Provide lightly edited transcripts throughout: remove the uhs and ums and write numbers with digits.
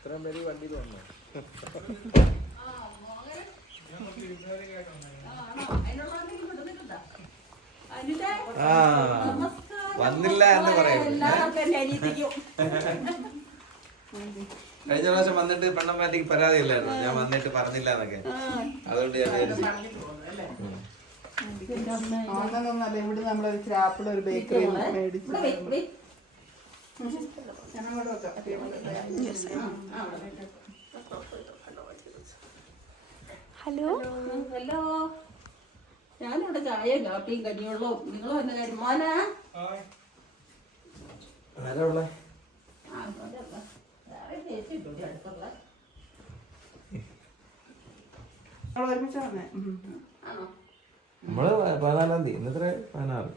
ഇത്രയും പേര് വണ്ടിയിൽ വന്നോ? വന്നില്ല എന്ന് പറയും. കഴിഞ്ഞ പ്രാവശ്യം വന്നിട്ട് പെണ്ണമ്മക്ക് പരാതിയില്ലായിരുന്നു, ഞാൻ വന്നിട്ട് പറഞ്ഞില്ല എന്നൊക്കെ. അതുകൊണ്ട് ഞാൻ ഇവിടെ നമ്മളൊരു ക്രാപ്പിലൊരു ബേക്കറി മേടിച്ചു. ഹലോ ഹലോ, ഞാനിവിടെ ചായ കാപ്പിയും കഞ്ഞിയുള്ളൂ. നിങ്ങൾ വന്ന കാര്യം മോനാ നമ്മള് 14-ാം തീയതി, ഇന്നത്ര 16.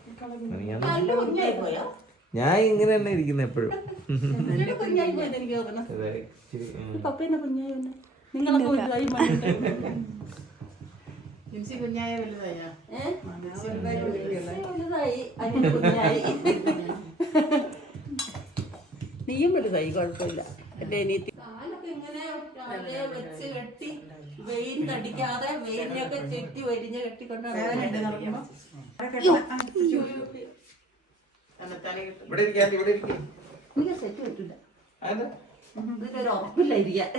ഞാൻ ഇങ്ങനെ തന്നെ ഇരിക്കുന്ന എപ്പോഴും. നീയും വലുതായി, കുഴപ്പമില്ല. എന്റെ അനിയത്തി കാലൊക്കെ ഇങ്ങനെ വെച്ച് കെട്ടി വെയിൽ തടിക്കാതെ വെയിലിനൊക്കെ ചുറ്റി വരിഞ്ഞ് കെട്ടിക്കൊണ്ടാണ് സെറ്റ് കിട്ടില്ല. ഇതൊരു ഉറപ്പില്ല ഇരിക്കാൻ.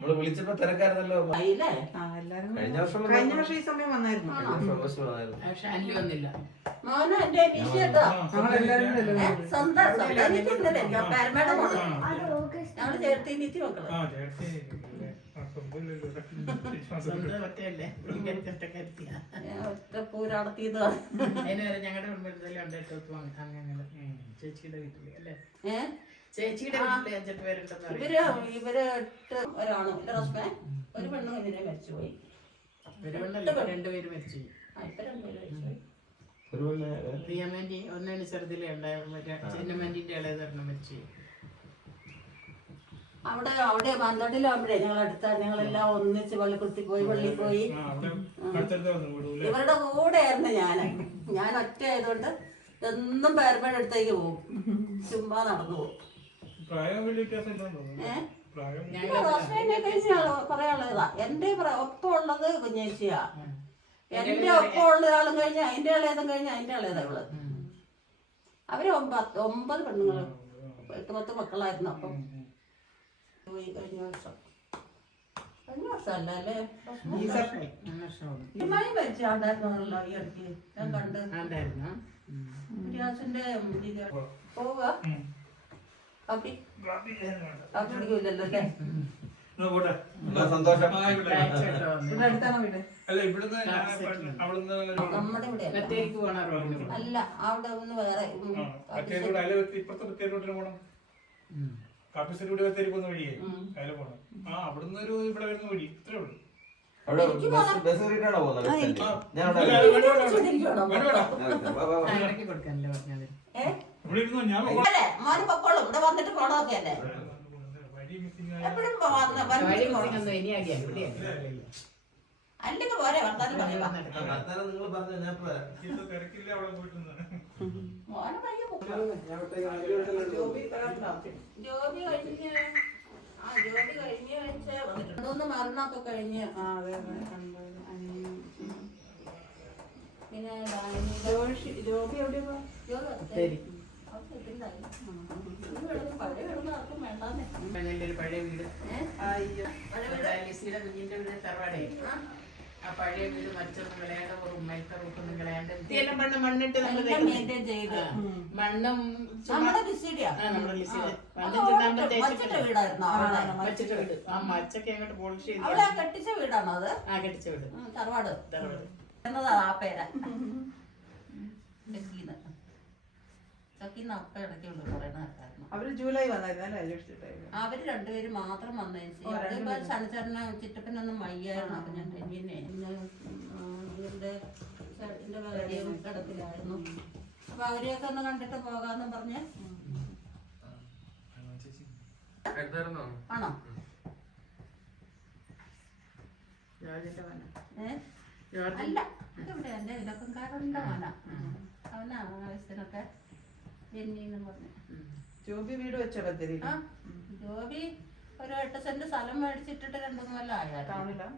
നമ്മള് വിളിച്ചപ്പോ തിരക്കായിരുന്നല്ലോ. കഴിഞ്ഞ വർഷം ഈ സമയം വന്നായിരുന്നു. പക്ഷെ അല്ലി വന്നില്ല. മോനെ എന്റെ അനീഷ് കേട്ടോ, സ്വന്തം ഞങ്ങള് ചേർത്തി നീത്തി മക്കള്. ഒറ്റപ്പൂരടത്തിയത് ഞങ്ങളുടെ ചേച്ചിയുടെ വീട്ടില് അല്ലേ? ചേച്ചിയുടെ വീട്ടില് 5-8 പേരുണ്ടെന്ന്. ഇവര് 8 ഒരാണും എന്റെ ഹസ്ബൻഡ്, ഒരു പെണ്ണും ഇതിനെ മരിച്ചുപോയി. 2 പേര് മരിച്ചു. ഇപ്പൊ 2 പേര് മരിച്ചുപോയി. പ്രിയമേന്റി ഒന്നാണ് ചെറുതിലെ ഉണ്ടായിരുന്നു, ചിന്നമേന്റിന്റെ ഇളയതൊരെണ്ണം മരിച്ചു. അവിടെ മാന്തോട്ടിലാവുമ്പോഴേ ഞങ്ങളടുത്താണ്, ഞങ്ങളെല്ലാം ഒന്നിച്ച് പള്ളിക്കുത്തി പോയി, പള്ളിയിൽ പോയി. ഇവരുടെ കൂടെ ആയിരുന്നു ഞാൻ ഒറ്റ ആയതുകൊണ്ട് എന്നും പേരപ്പേടടുത്തേക്ക് പോകും, ചുമ്മാ നടന്നു പോകും. കൊറേ ആളുകളാ. എന്റെ ഒപ്പം ഉള്ളത് കുഞ്ഞേച്ചിയാ. എന്റെ ഒപ്പം ഉള്ള ആളും കഴിഞ്ഞ അതിന്റെ ഇളയതും കഴിഞ്ഞ അതിന്റെ ഇളയതാ ഇവള്. അവര് 9 പെണ്ണുങ്ങള്, 8-10 മക്കളായിരുന്നു. അപ്പം പോയി കഴിഞ്ഞ വർഷം അല്ലേ മരിച്ചാണ്ടായിരുന്നല്ലോ ഈ ഇടയ്ക്ക് ഞാൻ കണ്ട്. ഗ്യാസിന്റെ പോവുക കാപ്പി കുടിക്കൂലല്ലോ അല്ലേ? സന്തോഷം. നമ്മുടെ ഇവിടെ അല്ല, അവിടെ ഒന്ന് വേറെ അവിടുന്ന് ഒരു ഇവിടെ വരുന്ന വഴി ഇത്രേ ഉള്ളൂ. മോന് പൊക്കോളും, ഇവിടെ വന്നിട്ട് പോണതൊക്കെ അല്ലേ എപ്പോഴും അല്ലെങ്കിൽ പോരെ വർത്താനം പറയാ. മോനെ പയ്യ ജോബി കഴിഞ്ഞ് വന്നിട്ടുണ്ട്. മരണമൊക്കെ കഴിഞ്ഞ് പിന്നെ ജോബി എവിടെയാ? പഴയ വീട്, ലിസിയുടെ കുഞ്ഞിന്റെ വീട് തറവാടേ. ആ പഴയ വീട് മറ്റൊന്നും കളയാണ്ട് ഉമ്മയത്തെ റൂപ്പൊന്നും കളയാണ്ട് മണ്ണിട്ട് മണ്ണും വച്ചിട്ട് വീട്. ആ മച്ചൊക്കെ അങ്ങോട്ട് പോളിഷ് ചെയ്ത് കെട്ടിച്ച വീടാണോ അത്? ആ കെട്ടിച്ച വീട്, തറവാട്. ആ പേര അവര് ജൂലൈ വന്നായിരുന്നു. അവര് 2 പേര് മാത്രം വന്നേച്ചി. സണിച്ചേട്ടനെ ചിറ്റപ്പനൊന്നും വയ്യായിരുന്നു. അപ്പൊ ഞാൻ ഇവന്റെ ചേട്ടന്റെ കാര്യം കിടപ്പിലായിരുന്നു. അപ്പൊ അവരെയൊക്കെ ഒന്ന് കണ്ടിട്ട് പോകാന്നും പറഞ്ഞ്. ആണോ? അല്ല, ഇതിവിടെ എന്റെ ഇലക്കംകാരന്റെ മോന. അവനാ ആവശ്യത്തിനൊക്കെ ജെന്നിന്ന് പറഞ്ഞു. ജോബി വീട് വെച്ച ബത്തേരി ആ ജോബി ഒരു 8 സെന്റ് സ്ഥലം മേടിച്ചിട്ടിട്ട് 2-3 കൊല്ലം ആയായിരുന്നു. ടൗണിലാ?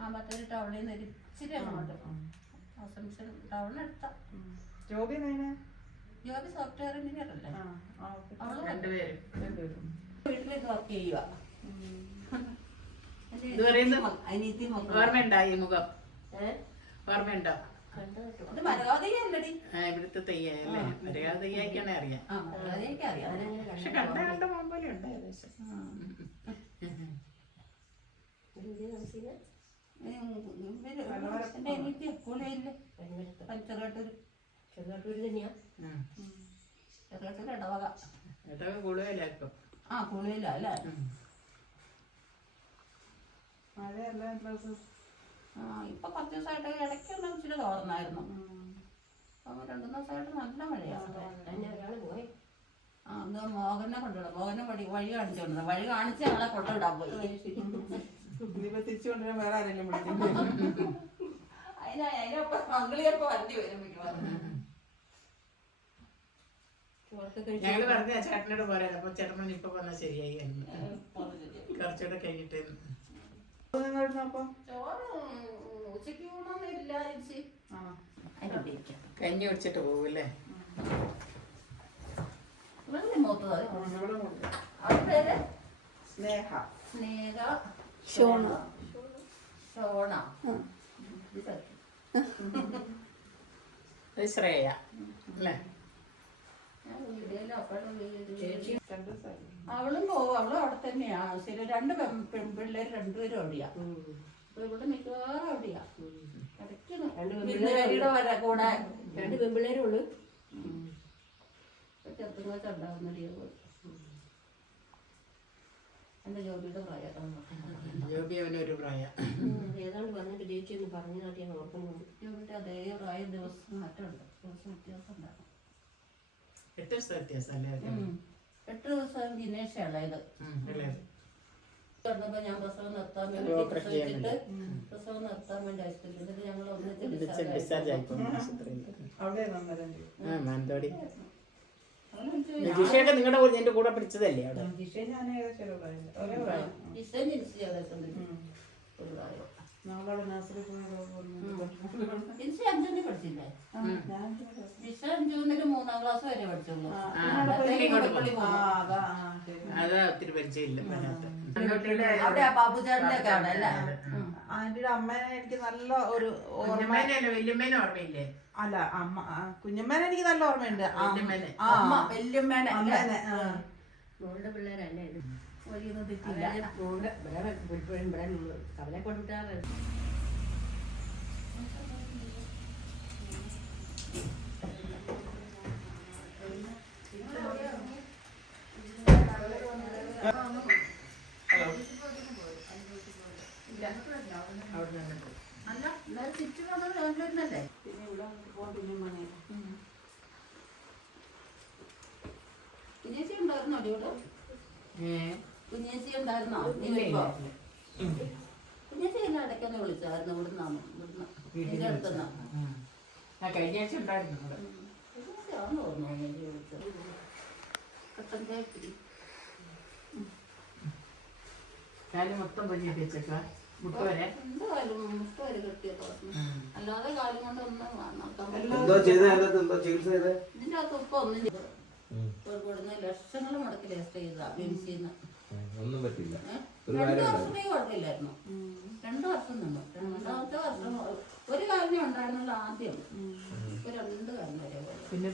ആ ബത്തേരി ടൗണിൽ നിന്ന് ഒരു ഇച്ചിരി അങ്ങോട്ട് അസംഷൻ ടൗണിനെടുത്ത. ജോബി എങ്ങനെ? ജോബി സോഫ്റ്റ്വെയർ എഞ്ചിനീയർ അല്ലേ? അവള് രണ്ടുപേരും വീട്ടിലേക്ക് വർക്ക് ചെയ്യുക. ഇത് പറയുന്നത് അനിയത്തി ഓർമ്മയുണ്ടോ ഈ മുഖം? ഓർമ്മയുണ്ടോ? അത് മരകാതയല്ലടി. ഇവിടുത്തെ തെയ്യല്ലേ? മരകാത തെയ്യായിക്കാണെ അറിയാം. ആ മരകാതയൊക്കെ അറിയാം. പക്ഷെ കണ്ട മുമ്പോലെ ഉണ്ട് ഏകദേശം. എന്റെ അനിയത്തി കൂലയില്ലേ ചെറുകാട്ടൂര്. ചെറുകാട്ടൂര് തന്നെയാ. ചെറുകാട്ടൂര് ഇടവക. ഇതൊക്കെ കൂടുതലാ ഇപ്പം. ആ കൂലയില അല്ലേ? ഇപ്പൊ 10 ദിവസമായിട്ട് ഇടയ്ക്കൊന്നും ഇച്ചിരി തോർന്നായിരുന്നു. 2 ദിവസമായിട്ട് നല്ല മഴയാണ്. ആ അന്ന് മോഹനെ കൊണ്ടുവിടാം. മോഹനെ വഴി കാണിച്ചോണ്ട് വഴി കാണിച്ച് ഞങ്ങളെ കൊണ്ടുവിടാൻ പോയി. തിരിച്ചു കൊണ്ടുവരാൻ വേറെ ആരെങ്കിലും വിളിക്കും. അതിനൊപ്പം മംഗളിയപ്പോ വണ്ടി വരും. ഞങ്ങള് പറഞ്ഞ ചേട്ടനോട് പോരാ. അപ്പൊ ചേട്ടൻ ഇപ്പൊ വന്നാ ശരിയായി. കുറച്ചുകൂടെ കഴിഞ്ഞിട്ട് ചോറ് ഉച്ചക്ക് ഊണൊന്നുമില്ല. കഞ്ഞി കുടിച്ചിട്ട് പോകൂല്ലേ? വെറുതെ മൂത്തത് അവരുടെ പേര് സ്നേഹ. സ്നേഹ ഷോണ. ഷോണ. ശ്രേയ അല്ലേ? അവളും പോവും. അവളും അവിടെ തന്നെയാ. ശരി 2 പെൺപിള്ളേര് 2 പേരും അവിടെയാ. അപ്പൊ ഇവിടെ മിക്കവാറും അവിടെയാ. ഇടയ്ക്ക് കൂടെ 2 പെൺപിള്ളേരും ഉള്ളു. ചെറുത്തുങ്ങൾക്ക് ഉണ്ടാവുന്ന എന്റെ ജോബിയുടെ പ്രായം. ജോബി അവനൊരു പ്രായം. ഏതാണ്ട് പറഞ്ഞിട്ട് ചേച്ചി ഒന്ന് പറഞ്ഞു നാട്ടി ഞാൻ ഓർക്കുന്നുണ്ട്. ജോബിയുടെ അതേ പ്രായം ദിവസം മാറ്റമുണ്ട്. ദിവസം വ്യത്യാസം ഉണ്ടാകും. 8 ദിവസം വ്യത്യാസം അല്ലേ? 8 ദിവസം ജിനേഷാണ് ഇത്. കണ്ടപ്പോ ഞാൻ പ്രസവം നിർത്താൻ വേണ്ടി പ്രസവം നിർത്താൻ വേണ്ടി ആശുപത്രി. എന്നിട്ട് ഞങ്ങൾ ഡിസ്ചാർജ് അവിടെ മാനന്തവാടി. ജിഷയൊക്കെ നിങ്ങളുടെ എന്റെ കൂടെ പഠിച്ചതല്ലേ അവിടെ? ജിഷ ഞാൻ ഏകദേശം ഒരേ പ്രായം. നമ്മളവിടെ നഴ്സറി ജിൻസി 5 പഠിച്ചില്ലേ? ജിഷ 3-ാം ക്ലാസ് വരെ പഠിച്ചുള്ളൂ. അതാ ഒത്തിരി പരിചയമില്ല. അവിടെ ബാബുചാറിന്റെ ഒക്കെ അവിടെ അല്ലേ? ആന്റിയുടെ അമ്മേനെ എനിക്ക് നല്ല ഒരു വല്യമ്മേനെ ഓർമ്മയില്ലേ? അല്ല അമ്മ കുഞ്ഞമ്മേനെ എനിക്ക് നല്ല ഓർമ്മയുണ്ട്. വല്യമ്മേനെ മോളുടെ പിള്ളേരല്ലേ ഇത്? വഴിയൊന്നും തെറ്റില്ല. അവരെ കൊണ്ടുവിട്ടാറ്. അല്ല എന്നാലും തിരിച്ചു പോകുന്നത് ബാംഗ്ലൂരിനല്ലേ? പിന്നെ ഇവിടെ കുഞ്ഞമ്മനെ കുഞ്ഞേച്ചി ഉണ്ടായിരുന്നോ ഇവിടെ? കുഞ്ഞേച്ചി ഉണ്ടായിരുന്നോ? കുഞ്ഞേച്ചി എന്നെ ഇടയ്ക്കൊന്ന് വിളിച്ചായിരുന്നു. ഇവിടുന്നാണ് എന്റെ അടുത്തുനിന്ന്. കഴിഞ്ഞ ആഴ്ച ഉണ്ടായിരുന്നു. കുഞ്ഞേച്ചിയാണെന്ന് തോന്നുന്നു കുഞ്ഞേച്ചി വിളിച്ചത്. കട്ടൻചായപ്പിടി കാര്യം മൊത്തം പഞ്ഞി വെച്ചേക്കാ മുട്ട വരെ കെട്ടിയത്. അല്ലാതെ കാലം കൊണ്ട് ഒന്നും ഇതിന്റെ അകത്ത് ഉപ്പ ഒന്നും ചെയ്തു. കോഴിക്കോടുന്ന് ലക്ഷങ്ങൾ മുടക്കി രജിസ്റ്റർ ചെയ്തതാ ബെൻസിന്ന്. ഒന്നും പറ്റില്ല. 2 വർഷമേ കുഴപ്പമില്ലായിരുന്നു. 2 വർഷം നിന്നു. 2ാമത്തെ വർഷം ഒരു കാര്യം ഉണ്ടായിരുന്നല്ലോ ആദ്യം. ഇപ്പൊ 2 കാര്യം വരെ പിന്നെ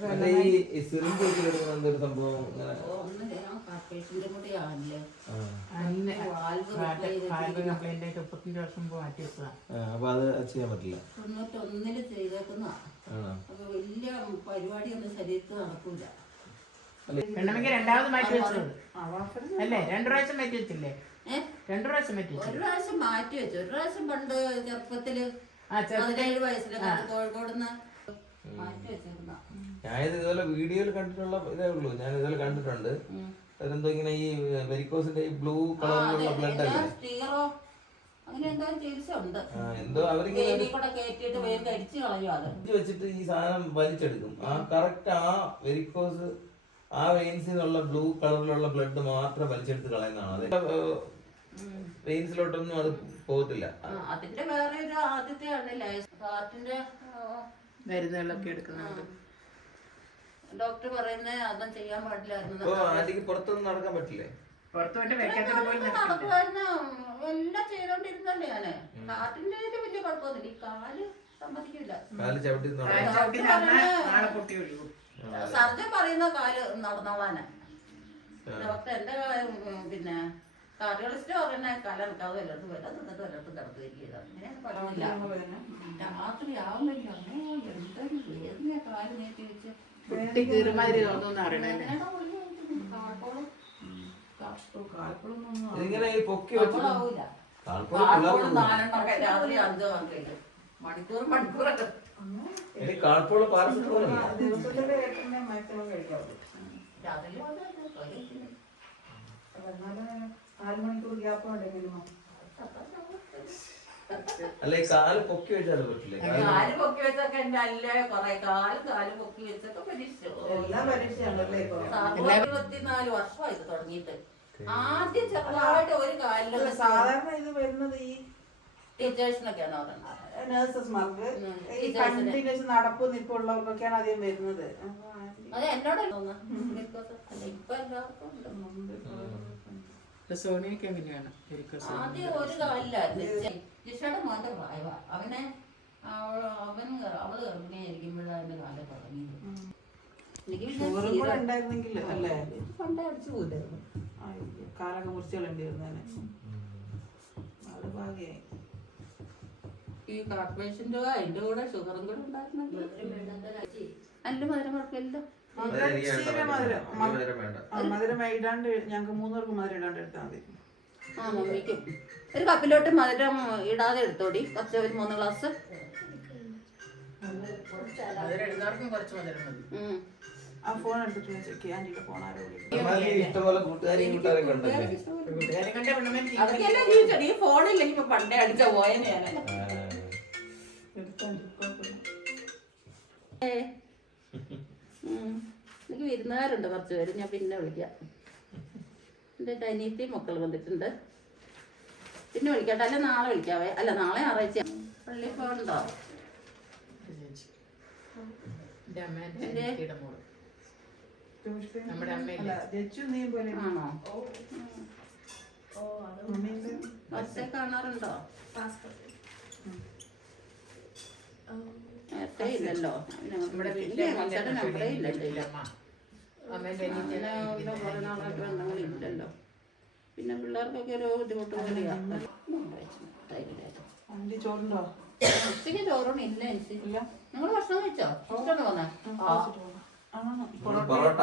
ഈ സിറിഞ്ച് ഒരു സംഭവം ഒന്നും ചെയ്യാൻ പേഷ്യന്റെ കൂടെ ആണല്ലേ. 35 വർഷം മാറ്റി വെച്ചതാ. അപ്പൊ അത് ചെയ്യാൻ പറ്റില്ല. 91 ചെയ്തേക്കുന്ന. അപ്പൊ വലിയ പരിപാടിയൊന്നും ശരീരത്തിൽ നടക്കൂല. പെണ്ണമ്മക്ക് 2ാമത് മാറ്റി വെച്ചത് അല്ലേ? 2 പ്രാവശ്യം മാറ്റി വെച്ചില്ലേ? 2 പ്രാവശ്യം മാറ്റി വെച്ചു. 1 പ്രാവശ്യം മാറ്റി വെച്ചു. 1 പ്രാവശ്യം പണ്ട് ചെറുപ്പത്തില് 17 വയസ്സിലൊക്കെ കോഴിക്കോടുന്ന് മാറ്റി വെച്ചിരുന്ന. ഞാനിത് ഇതുപോലെ വീഡിയോയിൽ കണ്ടിട്ടുള്ള ഇതേ ഉള്ളൂ. ഞാൻ ഇതുപോലെ കണ്ടിട്ടുണ്ട്. അതെന്തോ ഇങ്ങനെ ഈ വെരിക്കോസിന്റെ ഈ ബ്ലൂ കളറിലുള്ള ബ്ലഡ് അല്ലേ? അങ്ങനെ എന്തോ ചികിത്സ ഉണ്ട്. എന്തോ അവരിങ്ങനെ വെയിലിൽ കൂടെ കയറ്റിയിട്ട് വേഗം കരിച്ചു കളയും അത്. വെച്ചിട്ട് ഈ സാധനം വലിച്ചെടുക്കും. ആ കറക്റ്റ് ആ വെരിക്കോസ് ആ വെയിൻസിൽ നിന്നുള്ള ബ്ലൂ കളറിലുള്ള ബ്ലഡ് മാത്രം വലിച്ചെടുത്ത് കളയുന്നതാണ്. അത് വെയിൻസിലോട്ടൊന്നും അത് പോകത്തില്ല. അതിന്റെ വേറെ ഒരു ആദ്യത്തെ ആണല്ലേ ഹാർട്ടിന്റെ മരുന്നുകളൊക്കെ എടുക്കുന്നുണ്ട്. ഡോക്ടർ പറയുന്നത് അതൊന്നും ചെയ്യാൻ പാടില്ലായിരുന്നു. അപ്പൊ ആന്റിക്ക് പുറത്തൊന്നും നടക്കാൻ പറ്റില്ലേ? പുറത്തു പോയിട്ട് വെക്കാത്തത് പോലെ നടക്കില്ല. നടക്കുമായിരുന്നു, എല്ലാം ചെയ്തോണ്ടിരുന്നല്ലേ ഞാന്. ഹാർട്ടിന്റെ വലിയ കുഴപ്പമൊന്നുമില്ല. ഈ കാല് സമ്മതിക്കില്ല. കാല് ചവിട്ടി നാളെ പൊട്ടി ഒഴിവും. സർജൻ പറയുന്ന കാല് നടന്നോളാന്. ഡോക്ടർ എന്റെ പിന്നെ കാർഡിയോളജിസ്റ്റ് പറയുന്ന കാലനക്കാതെ എല്ലായിടത്തും വരാം, എന്നിട്ട് എല്ലായിടത്തും കിടക്കുകയും അങ്ങനെ പറഞ്ഞില്ല. രാത്രി ആവുന്നില്ല, എന്തൊരു വേദനയാ കാല് നീട്ടി വെച്ച്. പൊട്ടി കീറുമാതിരി തോന്നുന്നു അറിയണല്ലേ. ഇതിങ്ങനെ ഈ പൊക്കി വെച്ചിട്ട് കാൽപ്പോളാവൂല. കാൽപ്പോള് കാൽപ്പോള് 4 രാത്രി 5 മണിക്കൂറൊക്കെ ഇനി കാൽപ്പോള് പാരസെറ്റമോൾ ദിവസത്തില് 8 മാക്സിമം കഴിക്കാവുള്ളൂ. രാത്രി എന്നാലും 4 മണിക്കൂർ ഗ്യാപ്പ് ഉണ്ടെങ്കിലും അല്ല ഈ കാല് പൊക്കി വെച്ചാലും പറ്റില്ലേ? കാല് പൊക്കി വെച്ചൊക്കെ എന്റെ അല്ലേ കൊറേ കാല് പൊക്കി വെച്ചൊക്കെ പരീക്ഷിച്ചു. എല്ലാം പരീക്ഷയാണല്ലേ ഇപ്പൊ. 24 വർഷമായി ഇത് തുടങ്ങിയിട്ട്. ആദ്യം ചെറുതായിട്ട് ഒരു കാലിൽ സാധാരണ ഇത് വരുന്നത് ഈ ടീച്ചേഴ്സിനൊക്കെയാണ് പറയുന്നത്. നഴ്സസ്മാർക്ക് ഈ കണ്ടിന്യൂസ് നടപ്പ് നിപ്പുള്ളവർക്കൊക്കെയാണ് അധികം വരുന്നത്. അത് എന്നോട് തോന്നുന്നു. ഇപ്പൊ എല്ലാവർക്കും ഉണ്ട്. സോണിയൊക്കെ എങ്ങനെയാണ്? ആദ്യം ഒരു കാലിലായിരുന്നു. ജിഷയുടെ മോന്റെ പ്രായമാ. അവള് ഗർഭിണിയായിരിക്കുമ്പോഴാണ് എന്റെ കാലം തുടങ്ങിയത്. ഷുഗറും കൂടെ ഉണ്ടായിരുന്നെങ്കിൽ അല്ലേ പണ്ടേ അടിച്ചു പോയില്ലായിരുന്നു. കാലൊക്കെ മുറിച്ച് കളണ്ടിരുന്നേനെ. അത് ഭാഗ്യായി. ഈ കാർപ്പറേഷൻ്റെ അതിന്റെ കൂടെ ഷുഗറും കൂടെ ഉണ്ടായിരുന്നെങ്കിൽ നല്ല മധുരം കുഴപ്പമില്ല. മധുരം ഇടാണ്ട് ഞങ്ങൾക്ക് 3 പേർക്ക് മധുരം ഇടാണ്ട് എടുത്താൽ മതി. ആ മമ്മിക്കും ഒരു കപ്പിലോട്ട് മധുരം ഇടാതെ എടുത്തോടി. കുറച്ച് ഒരു 3 ഗ്ലാസ്. എല്ലാവർക്കും കുറച്ച് മധുരം മതി. ആ ഫോൺ എടുത്തിട്ട് ചെക്ക് ആന്റിയുടെ ഫോൺ ആരോ ഇഷ്ടംപോലെ കൂട്ടുകാരെയും കൂട്ടുകാരൊക്കെ ഉണ്ടല്ലേ? കൂട്ടുകാരെ കണ്ട പെണ്ണുമ്മ അതൊക്കെയല്ലേ ജീവിച്ചത്. ഈ ഫോണില്ലെങ്കിൽ ഇപ്പൊ പണ്ടേ അടിച്ച പോയനെയാണ്. എനിക്ക് വിരുന്നുകാരുണ്ട് കുറച്ച് പേര്. ഞാൻ പിന്നെ വിളിക്കാം. എൻ്റെ അനിയത്തി മക്കൾ വന്നിട്ടുണ്ട്. പിന്നെ വിളിക്കട്ടെ, അല്ല നാളെ വിളിക്കാവേ. അല്ല നാളെ ഞായറാഴ്ച. പള്ളി പോകണ്ടോ? നമ്മുടെ അമ്മയില്ലേ? ആണോ? ബസ്സേ കാണാറുണ്ടോ? നേരത്തെ ഇല്ലല്ലോ. നമ്മുടെ നമ്പറേ ഇല്ലല്ലോ. അമ്മേന്റെ കുറെ നാളായിട്ട് ബന്ധങ്ങളില്ലല്ലോ. പിന്നെ പിള്ളേർക്കൊക്കെ ഒരു ബുദ്ധിമുട്ട് പോലെയാ. ആന്റി ചോറുണ്ടോ? ഉച്ചയ്ക്ക് ചോറൊന്നും ഇല്ല. അനുസരിച്ചില്ല. നിങ്ങൾ ഭക്ഷണം കഴിച്ചോ? ഇഷ്ടമാണ് വന്നേ? പൊറോട്ട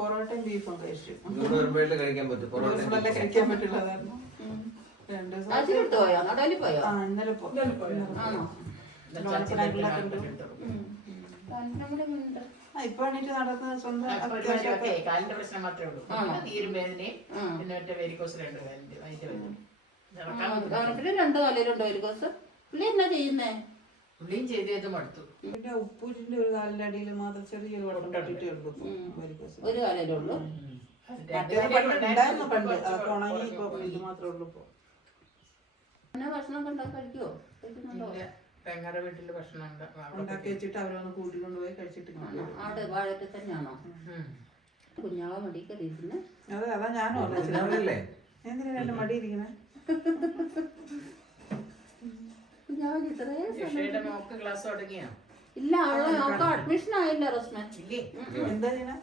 പൊറോട്ടയും ബീഫും കഴിച്ചു. ഇങ്ങോട്ട് വരുമ്പോഴേ കഴിക്കാൻ പറ്റും. പൊറോട്ട കഴിക്കാൻ പറ്റില്ല. 2 ദിവസം ആഴ്ചയിലെടുത്ത് പോയോ? നടുവിൽ പോയോ? ഇന്നലെ ആണോ? ഇപ്പൊ എണീറ്റ് നടക്കുന്ന സ്വന്തം കാലിന്റെ പ്രശ്നം മാത്രമേ ഉള്ളൂ. നീരും വേദനയും പിന്നെ ഒറ്റ വെരിക്കോസിലുണ്ട് കാലിന്റെ അതിന്റെ വേദന. പിന്നെ 2 കാലിലുണ്ടോ ഒരു ദിവസം? പുള്ളി എന്നാ ചെയ്യുന്നേ? പുള്ളിയും ചെയ്ത് മടുത്തു. പിന്നെ ഉപ്പൂരിന്റെ ഒരു കാലിന്റെ അടിയിൽ മാത്രം ചെറിയൊരു വെള്ളം കെട്ടിട്ടേ ഉള്ളൂ. ഒരു കാലേ ഉള്ളൂ. ഉണ്ടായിരുന്നു പണ്ട്. അതൊക്കെ ഉണങ്ങി ഇപ്പൊ ഇത് മാത്രമേ ഉള്ളൂ. ഇപ്പൊ പിന്നെ ഭക്ഷണം ഉണ്ടാക്കി കഴിക്കുവോ? കഴിക്കുന്നുണ്ടോ? പെങ്ങടെ വീട്ടില് ഭക്ഷണം ഉണ്ടാക്കി വെച്ചിട്ട് അവരൊന്ന് കൂട്ടിക്കൊണ്ടുപോയി കഴിച്ചിട്ട് ആടെ വാഴത്തെ തന്നെയാണോ? കുഞ്ഞാവ മടിക്കറി ഇരുന്ന്. അതെ അതാ ഞാനും അച്ഛനമ്മയല്ലേ? എന്തിനാ എന്റെ മടി ഇരിക്കണേ? കുഞ്ഞാവക്ക് ഇത്രേ മോക്ക് ക്ലാസ് തുടങ്ങിയോ? ഇല്ല. അവൾക്ക് അഡ്മിഷൻ ആയില്ല. റസ്മൻ എന്താ ചെയ്യണേ?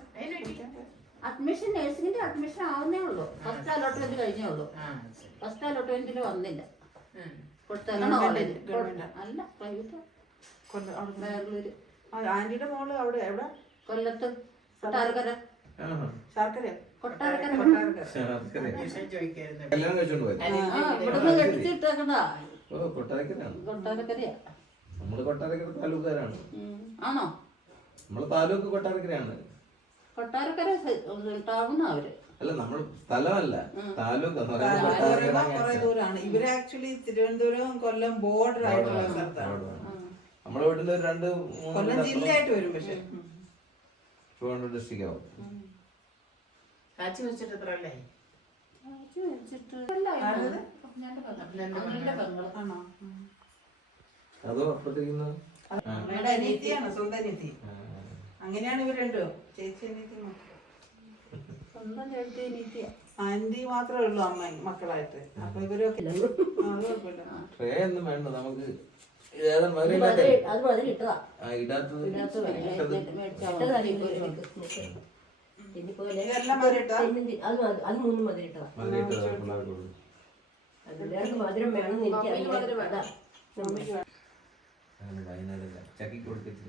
അഡ്മിഷൻ നഴ്സിംഗിന്റെ അഡ്മിഷൻ ആവുന്നേ ഉള്ളൂ. ഫസ്റ്റ് അലോട്ട്മെന്റ് കഴിഞ്ഞേ ഉള്ളൂ. ഫസ്റ്റ് അലോട്ട്മെന്റിൽ വന്നില്ല. അല്ല പ്രൈവറ്റ് ബാംഗ്ലൂര്. ആന്റിയുടെ മോള് അവിടെ എവിടെ? കൊല്ലത്ത് കൊട്ടാരക്കര. ശർക്കര കൊട്ടാരക്കര. കല്യാണം കഴിച്ചോണ്ട് പോയത് ഇവിടുന്ന് കെട്ടിച്ചിട്ടേക്കണ്ടാ. കൊട്ടാരക്കരയാ. നമ്മള് കൊട്ടാരക്കര താലൂക്കുകാരാണ്. ആണോ? നമ്മള് താലൂക്ക് കൊട്ടാരക്കരയാണ്. കൊട്ടാരക്കര ടൗൺ അവര്. അല്ല നമ്മൾ സ്ഥലമല്ല താലൂക്ക് എന്ന് കുറെ ദൂരമാണ്. ഇവര് ആക്ച്വലി തിരുവനന്തപുരം കൊല്ലം ബോർഡർ ആയിട്ടുള്ള സ്ഥലത്താണ്. നമ്മുടെ വീട്ടിൽ ഒരു 2-3 കൊല്ലം ജില്ലയായിട്ട് വരും. പക്ഷെ ട്രിവാൻഡ്രം ഡിസ്ട്രിക്റ്റ് ആവും. കാച്ചി വെച്ചിട്ട് എത്ര അല്ലേ ആണോ? അതോ അപ്പത്തേക്കുന്ന അമ്മയുടെ അനിയത്തിയാണ്, സ്വന്തം അനിയത്തി. അങ്ങനെയാണ് ഇവർ രണ്ടോ, ചേച്ചി അനിയത്തി സ്വന്തം ചേച്ചി അനിയത്തിയ. ആന്റി മാത്രമേ ഉള്ളൂ അമ്മ മക്കളായിട്ട്. അപ്പൊ ഇവരൊക്കെ അത് കുഴപ്പമില്ല. ട്രേ ഒന്നും വേണ്ട നമുക്ക്. അത് മതി ഇട്ടതാ. ഇടാത്തത് ഇതെല്ലാം മധുരം അത് 3 മതി ഇട്ടതാ. മധുരം വേണം എനിക്ക് അതാ വൈകുന്നേരം ചക്കി കൊടുത്തിട്ട്